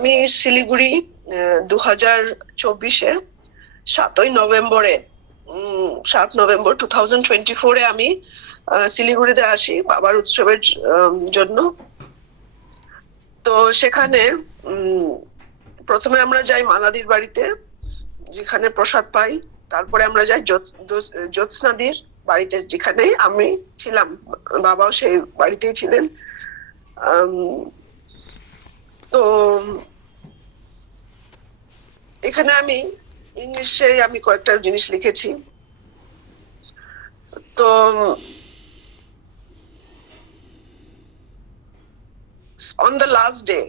আমি শিলিগুড়ি 2024-এ 7 নভেম্বরে 7 নভেম্বর 2024-এ আমি শিলিগুড়িতে আসি বাবার উৎসবের জন্য। তো সেখানে প্রথমে আমরা যাই মালাদির বাড়িতে, যেখানে প্রসাদ পাই। তারপরে আমরা যাই জ্যোৎস্নাদির বাড়িতে, যেখানে আমি ছিলাম, বাবাও সেই বাড়িতেই ছিলেন। তো এখানে আমি ইংলিশে আমি কয়েকটা জিনিস লিখেছি। তো on the last day,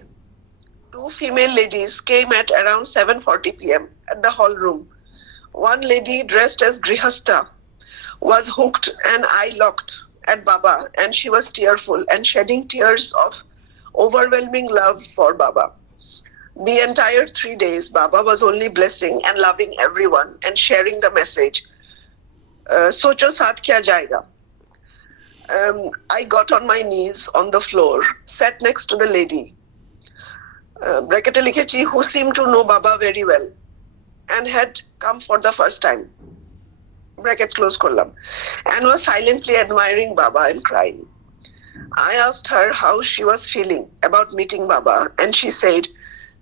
2 female ladies came at around 7:40 p.m. at the hall room. One lady dressed as Grihasta was hooked and eye-locked at Baba, and she was tearful and shedding tears of overwhelming love for Baba. The entire 3 days, Baba was only blessing and loving everyone and sharing the message. Socho saath kya jayega. I got on my knees on the floor, sat next to the lady. Bracket likhechi, who seemed to know Baba very well and had come for the first time. Bracket close korlam. And was silently admiring Baba and crying. I asked her how she was feeling about meeting Baba, and she said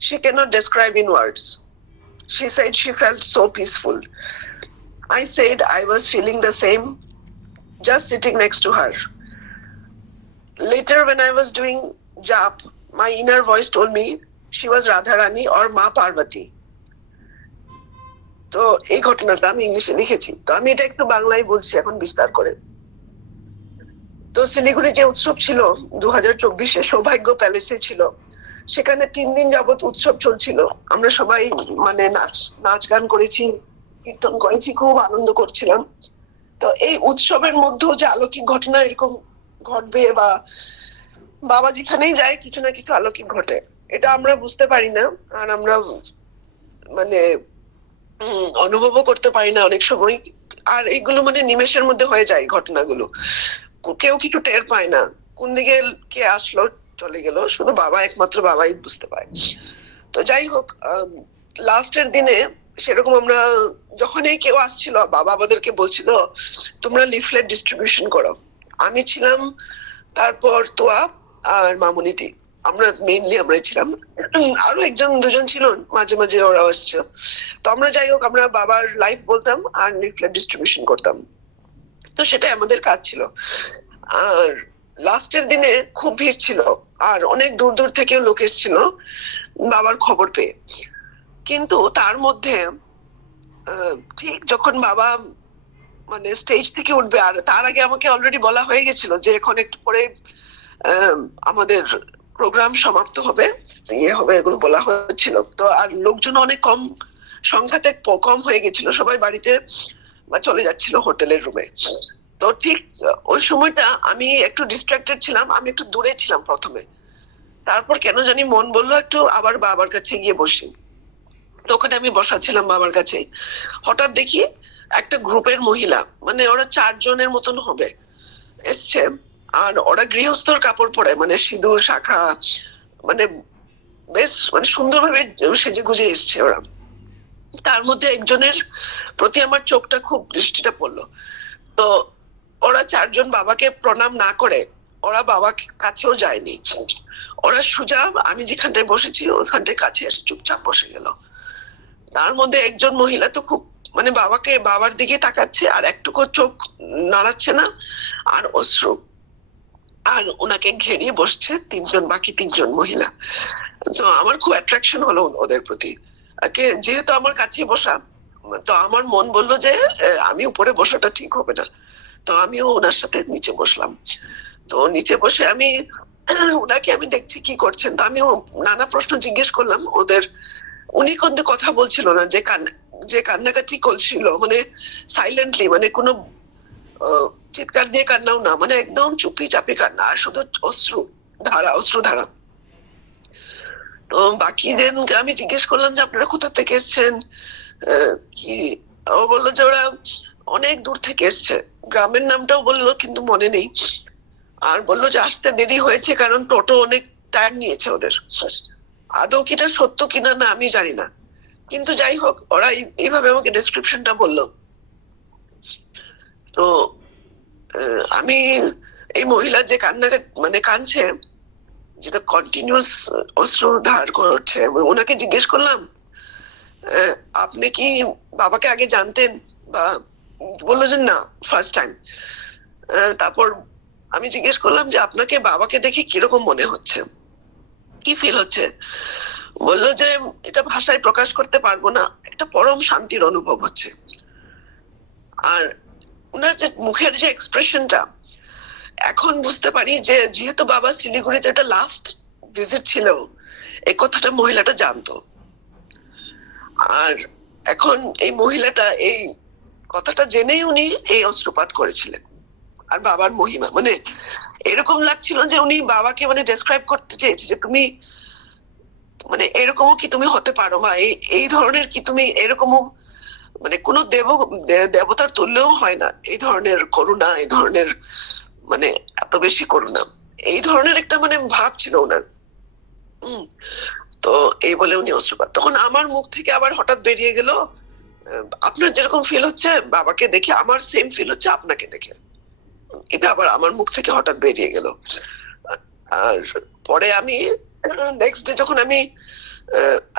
she cannot describe in words. She said she felt so peaceful. I said I was feeling the same, just sitting next to her. Later, when I was doing jap, my inner voice told me she was Radharani or Ma Parvati. তো এই ঘটনাটা আমি ইংলিশে লিখেছি, তো আমি এটা একটু বাংলায় বলছি এখন বিস্তার করে। তো শিলিগুড়ি যে উৎসব ছিল 2024-এ সৌভাগ্য প্যালেসে ছিল, সেখানে 3 দিন যাবত উৎসব চলছিল। আমরা সবাই মানে নাচ গান করেছি, কীর্তন করেছি, খুব আনন্দ করছিলাম। তো এই উৎসবের মধ্যেও যে অলৌকিক ঘটনা এরকম ঘটবে, বা বাবা যেখানেই যায় কিছু না কিছু অলৌকিক ঘটে, এটা আমরা বুঝতে পারি না, আর আমরা মানে অনুভবও করতে পারি না অনেক সময়। আর এগুলো মানে নিমেষের মধ্যে হয়ে যায় ঘটনাগুলো, কেউ কিছু টের পায় না কোন দিকে কে আসলো চলে গেল, শুধু বাবা, একমাত্র বাবাই বুঝতে পারে। তো যাই হোক, লাস্টের দিনে সেরকম আমরা যখনই কেউ আসছিল, বাবা আমাদেরকে বলছিল তোমরা লিফলেট ডিস্ট্রিবিউশন করো। আমি ছিলাম, তারপর তোয়া আর মামুনিদি, আমরা মেইনলি আমরাই ছিলাম। আরো 1-2 জন ছিল, মাঝে মাঝে ওরা আসছে। তো আমরা যাই হোক, আমরা বাবার লাইফ বলতাম আর লিফলেট ডিস্ট্রিবিউশন করতাম। তো সেটাই আমাদের কাজ ছিল। আর লাস্টের দিনে খুব ভিড় ছিল, আর অনেক দূর দূর থেকেও লোক এসেছিল বাবার খবর পেয়ে। কিন্তু তার মধ্যে ঠিক যখন বাবা মানে স্টেজ থেকে উঠবে, আর তার আগে আমাকে অলরেডি বলা হয়ে গেছিল যে এখন একটু পরে আমাদের প্রোগ্রাম সমাপ্ত হবে, ইয়ে হবে, এগুলো বলা হয়েছিল। তো আর লোকজন অনেক কম, সংখ্যাতে কম হয়ে গেছিল, সবাই বাড়িতে বা চলে যাচ্ছিল হোটেলের রুমে। তো ঠিক ওই সময়টা আমি একটু ডিস্ট্রাক্টেড ছিলাম, আমি একটু দূরে ছিলাম প্রথমে। তারপর কেন জানি মন বললো একটু আবার বাবার কাছে গিয়ে বসি। তো ওখানে আমি বসা ছিলাম বাবার কাছে, হঠাৎ দেখি একটা গ্রুপের মহিলা, মানে ওরা 4 জনের মতন হবে, এসছে। আর ওরা গৃহস্থর কাপড় পরে, মানে সিঁদুর শাখা, মানে বেশ মানে সুন্দরভাবে সেজে গুজে এসছে ওরা। তার মধ্যে একজনের প্রতি আমার চোখটা খুব দৃষ্টিটা পড়লো। তো ওরা 4 জন বাবাকে প্রণাম না করে ওরা বাবা কাছেও যায়নি, ওরা সোজা আমি যেখানটায় বসেছি ওইখানটায় কাছে এসে চুপচাপ বসে গেল। তার মধ্যে একজন মহিলা তো খুব মানে বাবার দিকে তাকাচ্ছে, আর একটুকু চোখ নাড়াচ্ছে না, আর অশ্রু, আর ওনাকে ঘেরিয়ে বসছে বাকি 3 জন মহিলা। তো আমার খুব অ্যাট্রাকশন হলো ওদের প্রতি, যেহেতু আমার কাছে বসা। তো আমার মন বললো যে আমি উপরে বসাটা ঠিক হবে না, তো আমিও ওনার সাথে নিচে বসলাম। তো নিচে বসে ওনাকে আমি দেখছি কি করছেন, তো আমিও নানা প্রশ্ন জিজ্ঞেস করলাম ওদের। উনি কিন্তু কথা বলছিল না, যে কান্নাকাটি করছিল, মানে সাইলেন্টলি, মানে কোনো চিৎকার দিয়ে কান্নাও না, মানে একদম চুপি চাপি কান্না, আর শুধু অশ্রু ধারা। তো বাকিদেরকে আমি জিজ্ঞেস করলাম যে আপনারা কোথা থেকে এসছেন, কি? ও বললো যে ওরা অনেক দূর থেকে এসছে, গ্রামের নামটাও বললো কিন্তু মনে নেই। আর বললো যে আসতে দেরি হয়েছে কারণ টোটো অনেক টাইম নিয়েছে ওদের। আদৌ কিটা সত্য কিনা না আমি জানি না, কিন্তু যাই হোক ওরা এইভাবে আমাকে ডেসক্রিপশনটা বললো। তো আমি এই মহিলা যে মানে কাঁদছে, যেটা কন্টিনিউয়াস অস্ত্র ধার করছে, ওনাকে জিজ্ঞেস করলাম আপনি কি বাবাকে আগে জানতেন, বা বললো যে না, ফার্স্ট টাইম। তারপর আমি জিজ্ঞেস করলাম যে আপনাকে বাবাকে দেখে কিরকম মনে হচ্ছে, কি ফিল হচ্ছে? বললো যে এটা ভাষায় প্রকাশ করতে পারবো না, একটা পরম শান্তির অনুভব হচ্ছে। আর ওনার যে মুখের যে এক্সপ্রেশনটা, এখন বুঝতে পারি যে যেহেতু বাবা শিলিগুড়িতে এটা লাস্ট ভিজিট ছিল, এই কথাটা মহিলাটা জানতো। আর এখন এই মহিলাটা এই কথাটা জেনেই উনি এই অস্ত্রপাত করেছিলেন। আর বাবার মহিমা মানে এরকম লাগছিল যে উনি বাবাকে মানে ডেসক্রাইব করতে চেয়েছে যে তুমি মানে এরকমও কি তুমি হতে পারো, বা এই ধরনের কি তুমি এরকমও, মানে কোনো দেবতার তুল্যও হয় না এই ধরনের করুণা, এই ধরনের মানে এত বেশি করুণা, এই ধরনের একটা মানে ভাব ছিল ওনার। তো এই বলে উনি অস্ত্রপাত। তখন আমার মুখ থেকে আবার হঠাৎ বেরিয়ে গেল, আপনার যেরকম ফিল হচ্ছে বাবাকে দেখে, আমার সেম ফিল হচ্ছে আপনাকে দেখে। এটা আবার আমার মুখ থেকে হঠাৎ বেরিয়ে গেল। আর পরে আমি নেক্সট ডে যখন আমি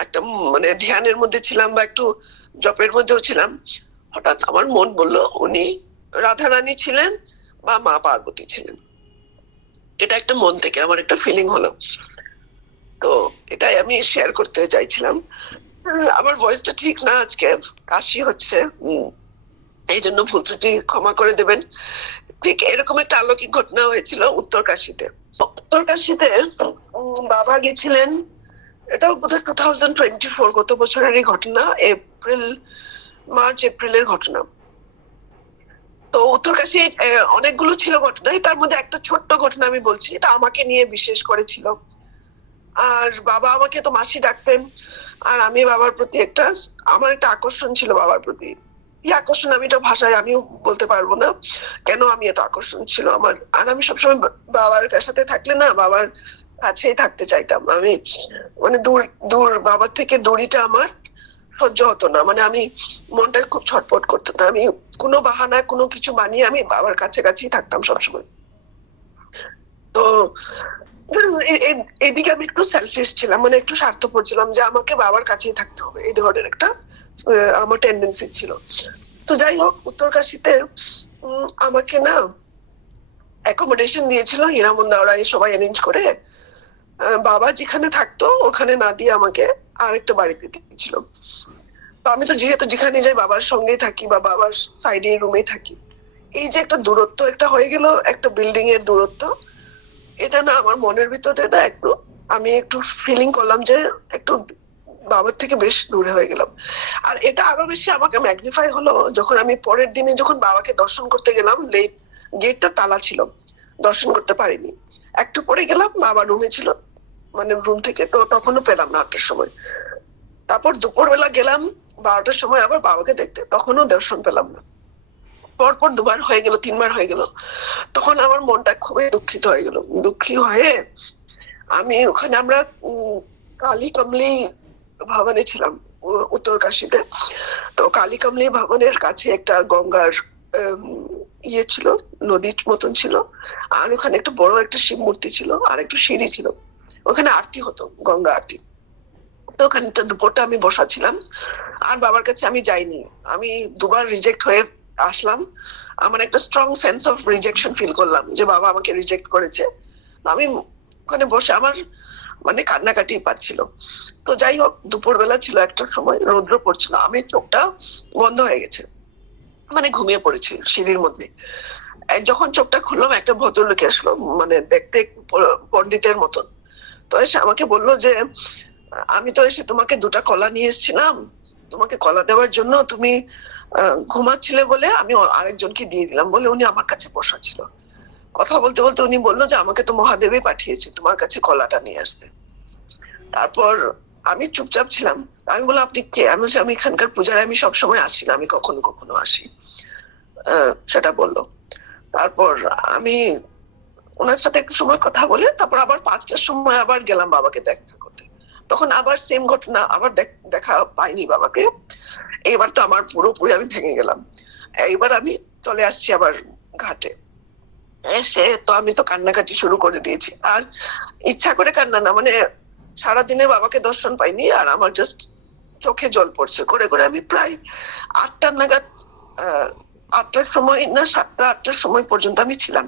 একটা মানে ধ্যানের মধ্যে ছিলাম বা একটু জপের মধ্যেও ছিলাম, হঠাৎ আমার মন বলল উনি রাধারানী ছিলেন বা মা পার্বতী ছিলেন। এটা একটা মন থেকে আমার একটা ফিলিং হলো। তো এটাই আমি শেয়ার করতে চাইছিলাম। আমার ভয়েসটা ঠিক না, আজকে কাশি হচ্ছে, এই জন্য ভুল ত্রুটি ক্ষমা করে দেবেন। ঠিক এরকম একটা অলৌকিক ঘটনা হয়েছিল উত্তরকাশীতে। উত্তরকাশীতে বাবা গেছিলেন, এটাও বোধহয় 2024, গত বছরেরই ঘটনা, মার্চ এপ্রিলের ঘটনা। তো উত্তরকাশী অনেকগুলো ছিল ঘটনা, তার মধ্যে একটা ছোট্ট ঘটনা আমি বলছি, এটা আমাকে নিয়ে বিশেষ করেছিল। আর বাবা আমাকে তো মাসি ডাকতেন, আর আমি বাবার প্রতি আমার একটা আকর্ষণ ছিল বাবার প্রতি। কি আকর্ষণ আমি এটা ভাষায় আমিও বলতে পারবো না কেন আমি এত আকর্ষণ ছিল আমার। আর আমি সবসময় বাবার সাথে থাকলে না, বাবার কাছেই থাকতে চাইতাম আমি, মানে দূর দূর বাবার থেকে দূরিটা আমার সহ্য হতো না, মানে আমি মনটা খুব ছটফট করতো। আমি কোনো বাহানা কোনো কিছু বানিয়ে আমি বাবার কাছে কাছেই থাকতাম সবসময়। তো এদিকে আমি একটু সেলফিশ ছিলাম, মানে একটু স্বার্থপর ছিলাম যে আমাকে বাবার কাছেই থাকতে হবে, এই ধরনের একটা আমার টেন্ডেন্সি ছিল। তো যাই হোক, উত্তরকাশীতে আমাকে না অ্যাকোমোডেশন দিয়েছিল হীরামন্দা, ওরা সবাই অ্যারেঞ্জ করে। বাবা যেখানে থাকতো ওখানে না দিয়ে আমাকে আরেকটা বাড়িতে দিয়েছিল। তো আমি তো যেহেতু যেখানে যাই বাবার সঙ্গেই থাকি বা বাবার সাইডে রুমেই থাকি, এই যে একটা দূরত্ব একটা হয়ে গেল, একটা বিল্ডিং এর দূরত্ব, এটা না আমার মনের ভিতরে না আমি একটু ফিলিং করলাম যে একটু বাবার থেকে বেশ দূরে হয়ে গেলাম। আর এটা আরো বেশি আমাকে ম্যাগনিফাই হলো যখন আমি পরের দিনে যখন বাবাকে দর্শন করতে গেলাম, গেটটা তালা ছিল, দর্শন করতে পারিনি। একটু পরে গেলাম, বাবা রুমে ছিল, মানে রুম থেকে তো তখনও পেলাম না 8টার সময়। তারপর দুপুরবেলা গেলাম 12টার সময় আবার বাবাকে দেখতে, তখনও দর্শন পেলাম না। পরপর 2বার হয়ে গেল, 3বার হয়ে গেল। তখন আমার মনটা খুবই দুঃখিত হয়ে গেল। দুঃখী হয়ে আমি ওখানে আমরা কালী কমলি ভবনে ছিলাম উত্তরকাশীতে। তো কালী কমলি ভবনের কাছে একটা গঙ্গার ইয়ে ছিল, নদীর মতন ছিল, আর ওখানে একটা বড় একটা শিব মূর্তি ছিল, আর একটু সিঁড়ি ছিল, ওখানে আরতি হতো, গঙ্গা আরতি। তো ওখানে দুপুরটা আমি বসা ছিলাম, আর বাবার কাছে আমি যাইনি। আমি 2বার রিজেক্ট হয়ে আসলাম। আমার একটা strong sense of rejection feel করলাম যে বাবা আমাকে রিজেক্ট করেছে। আমি ওখানে বসে আমার মানে কান্নাকাটি পাচ্ছিল। তো যাই হোক, দুপুরবেলা ছিল, 1টার সময়, রৌদ্র পড়ছিল, আমি চোখটা বন্ধ হয়ে গেছে, মানে ঘুমিয়ে পড়েছি সিঁড়ির মধ্যে। যখন চোখটা খুললাম, একটা ভদ্রলোক আসলো, মানে দেখতে পণ্ডিতের মতন। তো এসে আমাকে বললো যে আমি তো এসে তোমাকে 2টা কলা নিয়ে এসেছিলাম, তোমাকে কলা দেওয়ার জন্য, তুমি ঘুমাচ্ছিলে বলে আমি আরেকজনকে দিয়ে দিলাম, বলে উনি আমার কাছে বসা ছিল। কথা বলতে বলতে উনি বললো যে আমাকে তো মহাদেবই পাঠিয়েছে তোমার কাছে কলাটা নিয়ে আসতে। তারপর আমি চুপচাপ ছিলাম। আমি বললাম আপনি কে? আমি বলছি আমি এখানকার পূজারে, আমি সবসময় আসি না, আমি কখনো কখনো আসি। সেটা বললো। তারপর আমি ওনার সাথে একটু সময় কথা বলে তারপর আবার 5টার সময় আবার গেলাম বাবাকে দেখা করতে। তখন আবার সেম ঘটনা, আবার দেখা পাইনি বাবাকে। এবার তো আমার পুরোপুরি আমি ভেঙে গেলাম। এইবার আমি চলে আসছি আবার ঘাটে। এসে তো আমি তো কান্নাকাটি শুরু করে দিয়েছি, আর ইচ্ছা করে কান্না না, মানে সারাদিনে বাবাকে দর্শন পাইনি, আর আমার জাস্ট চোখে জল পড়ছে করে করে। আমি প্রায় 8টা নাগাদ, 8টার সময় না 7টা 8টার সময় পর্যন্ত আমি ছিলাম।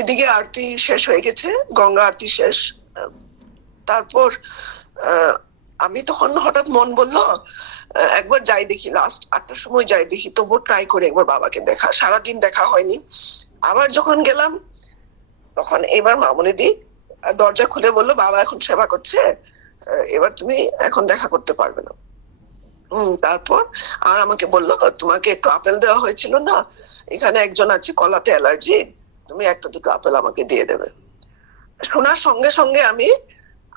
এদিকে আরতি শেষ হয়ে গেছে, গঙ্গা আরতি শেষ। তারপর আমি তখন হঠাৎ মন বললো একবার যাই দেখি, লাস্ট 8টার সময় যাই দেখি, তবু ট্রাই করে একবার বাবাকে দেখা। সারাদিন দেখা হয়নি। আবার যখন গেলাম তখন এবার মামুনি দি দরজা খুলে বললো, বাবা এখন সেবা করছে, এবার তুমি এখন দেখা করতে পারবে না। তারপর আর আমাকে বললো, তোমাকে একটু আপেল দেওয়া হয়েছিল না, এখানে একজন আছে কলাতে অ্যালার্জি, তুমি একটা দুটো আপেল আমাকে দিয়ে দেবে। শোনার সঙ্গে সঙ্গে আমি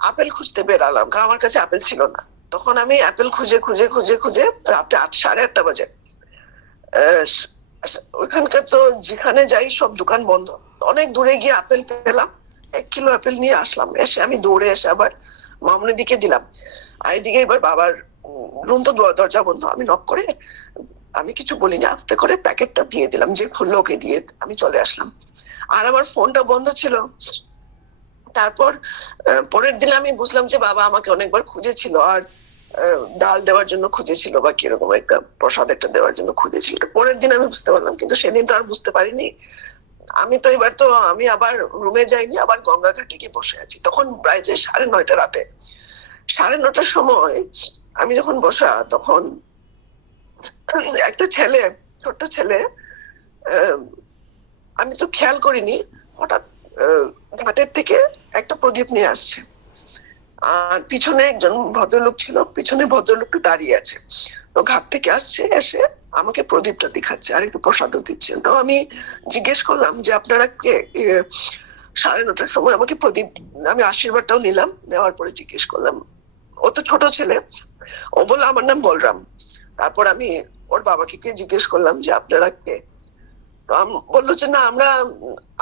আপেল খুঁজতে বেরালাম, কারণ আমার কাছে আপেল ছিল না। তখন আমি আপেল খুঁজে খুঁজে খুঁজে খুঁজে রাতে 8, সাড়ে 8টা বাজে। ওইখানকার তো যেখানে যাই সব দোকান বন্ধ। অনেক দূরে গিয়ে আপেল পেলাম, 1 কিলো আপেল নিয়ে আসলাম। এসে আমি দৌড়ে এসে আবার মামুনির দিকে দিলাম। আর এদিকে এবার বাবার রুম তো দরজা বন্ধ। আমি নক করে, আমি কিছু বলিনি, আস্তে করে প্যাকেটটা দিয়ে দিলাম, যে খুললো ওকে দিয়ে আমি চলে আসলাম। আর আমার ফোনটা বন্ধ ছিল। তারপর পরের দিন আমি বুঝলাম যে বাবা আমাকে অনেকবার খুঁজেছিল, আর ডাল দেওয়ার জন্য খুঁজেছিল, বা কিরকম একটা প্রসাদ একটা দেওয়ার জন্য খুঁজেছিল। পরের দিন আমি বুঝতে পারলাম, কিন্তু সেদিন তো আর বুঝতে পারিনি। আমি তো এবার তো আমি আবার রুমে যাইনি, আবার গঙ্গা ঘাটে গিয়ে বসে আছি। তখন প্রায় যে 9:30 রাতে, 9:30টার সময় আমি যখন বসা, তখন একটা ছেলে, ছোট্ট ছেলে, আমি তো খেয়াল করিনি, হঠাৎ ঘাটের থেকে একটা প্রদীপ নিয়ে আসছে। আর পিছনে একজন ভদ্রলোক ছিল, পিছনে ভদ্রলোকটা দাঁড়িয়ে আছে। তো ঘাট থেকে আসছে, এসে আমাকে প্রদীপটা দেখাচ্ছে, আর একটু প্রসাদও দিচ্ছে। তো আমি জিজ্ঞেস করলাম যে আপনারা কে? 9:30টার সময় আমাকে প্রদীপ, আমি আশীর্বাদটাও নিলাম, নেওয়ার পরে জিজ্ঞেস করলাম, ও তো ছোট ছেলে, ও বললো আমার নাম বলরাম। তারপর আমি ওর বাবাকে জিজ্ঞেস করলাম যে আপনারা কে? বললো যে না, আমরা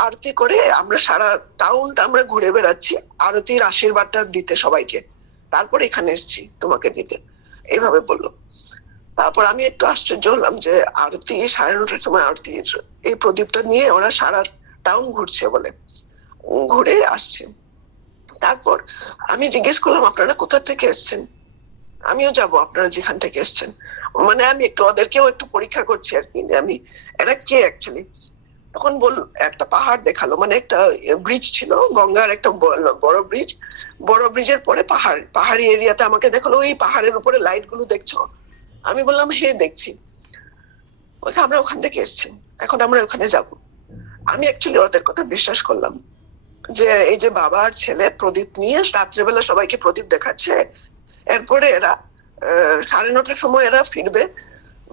আরতি করে আমরা সারা টাউনটা আমরা ঘুরে বেড়াচ্ছি আরতির আশীর্বাদটা দিতে সবাইকে, তারপর এখানে এসেছি তোমাকে দিতে, এইভাবে বললো। তারপর আমি একটু আশ্চর্য হলাম যে আরতি 9:30টার সময় আরতির এই প্রদীপটা নিয়ে ওরা সারা টাউন ঘুরছে বলে, ঘুরে আসছে। তারপর আমি জিজ্ঞেস করলাম আপনারা কোথা থেকে এসছেন? আমিও যাব আপনারা যেখান থেকে এসছেন। মানে আমি একটু ওদেরকেও একটু পরীক্ষা করছি আর কি, যে আমি এরা কে অ্যাকচুয়ালি। তখন একটা পাহাড় দেখালো, মানে একটা ব্রিজ ছিল, গঙ্গার একটা বড় ব্রিজ, বড় ব্রিজের পরে পাহাড়, পাহাড়ি এরিয়াতে আমাকে দেখালো, ওই পাহাড়ের উপরে লাইট গুলো দেখছো? আমি বললাম হ্যাঁ দেখছি। বলছে আমরা ওখান থেকে এসছি, এখন আমরা ওখানে যাব। আমি অ্যাকচুয়ালি ওদের কথা বিশ্বাস করলাম, যে এই যে বাবা আর ছেলে প্রদীপ নিয়ে রাত্রেবেলা সবাইকে প্রদীপ দেখাচ্ছে, এরপরে এরা 9:30টার সময় এরা ফিরবে,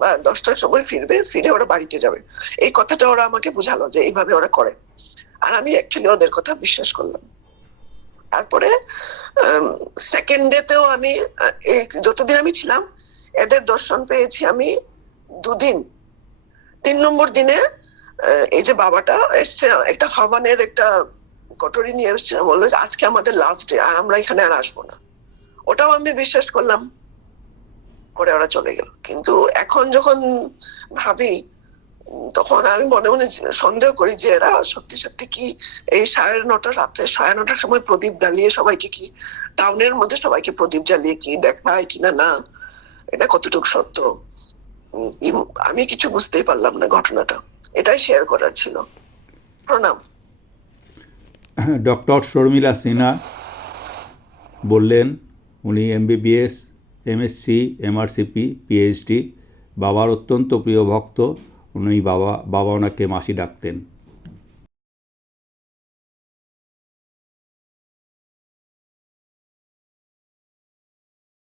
বা 10টার সময় ফিরবে, ফিরে ওরা বাড়িতে যাবে। এই কথাটা ওরা আমাকে বুঝালো যে এইভাবে ওরা করে, আর আমি অ্যাকচুয়ালি ওদের কথা বিশ্বাস করলাম। তারপরে সেকেন্ড ডেতেও আমি যতদিন আমি ছিলাম এদের দর্শন পেয়েছি আমি 2 দিন। 3 নম্বর দিনে এই যে বাবাটা এসছে, একটা হবানের একটা কটরি নিয়ে এসছে, বললো যে আজকে আমাদের লাস্ট ডে, আর আমরা এখানে আর আসবো না। ওটাও আমি বিশ্বাস করলাম, করে ওরা চলে গেল। কিন্তু এখন যখন ভাবি, তখন আমি মনে মনে সন্দেহ করি যে এরা সত্যি সত্যি কি এই 9:30 রাতে 9:30টার সময় প্রদীপ জ্বালিয়ে সবাইকে, কি টাউনের মধ্যে সবাইকে প্রদীপ জ্বালিয়ে কি দেখায় কিনা, না এটা কতটুকু সত্য আমি কিছু বুঝতেই পারলাম না। ঘটনাটা এটাই শেয়ার করার ছিল। প্রণাম। ডক্টর শর্মিলা সিনহা বললেন, উনি MBBS, MSc, MRCP, PhD, বাবার অত্যন্ত প্রিয় ভক্ত। উনি বাবা ওনাকে মাসি ডাকতেন।